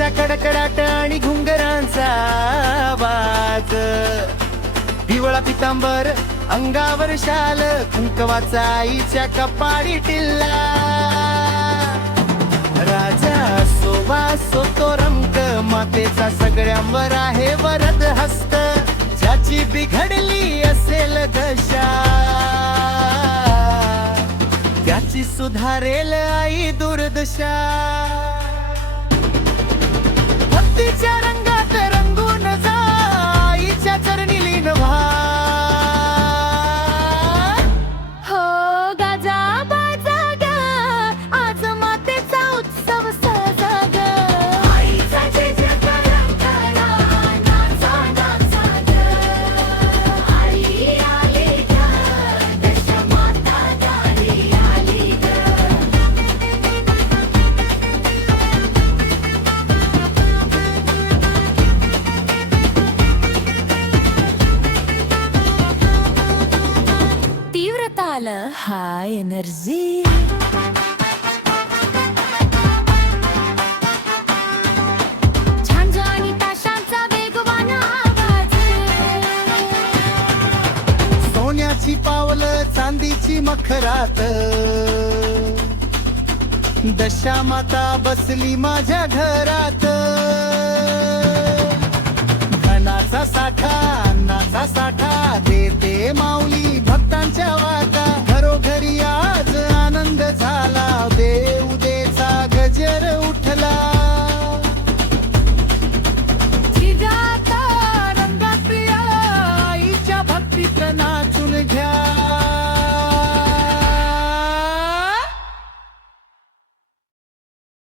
घंटेचा कडकडाट आणि घुंगरांचा आवाज, पिवळा पितांबर अंगावर शाल, कुंकवाचा आईच्या कपाळी टिल्ला. राजा असो वा असो तो रंक, मातेचा सगळ्यांवर आहे वरद हस्त. ज्याची बिघडली असेल दशा, त्याची सुधारेल आई दुर्दशा. भक्तीच्या रंगात रंगून जा, आईच्या चरणी लीन व्हा. हो गाजा बाजा गा, आज मातेचा उत्सव साजा ग. आईचा जय जयकार करा, नाचा नाचा ग. आई आली ग, दशमाता दारी आली ग. तीव्र ताल, हाय एनर्जी. झांजा आणि ताशांचा वेगवान आवाज. सोन्याची पावलं चांदीची मखरात, दशा माता बसली माझ्या घरात. धनाचा साठा अन्नाचा साठा, देते माऊली भक्तांच्या वाटा. घरोघरी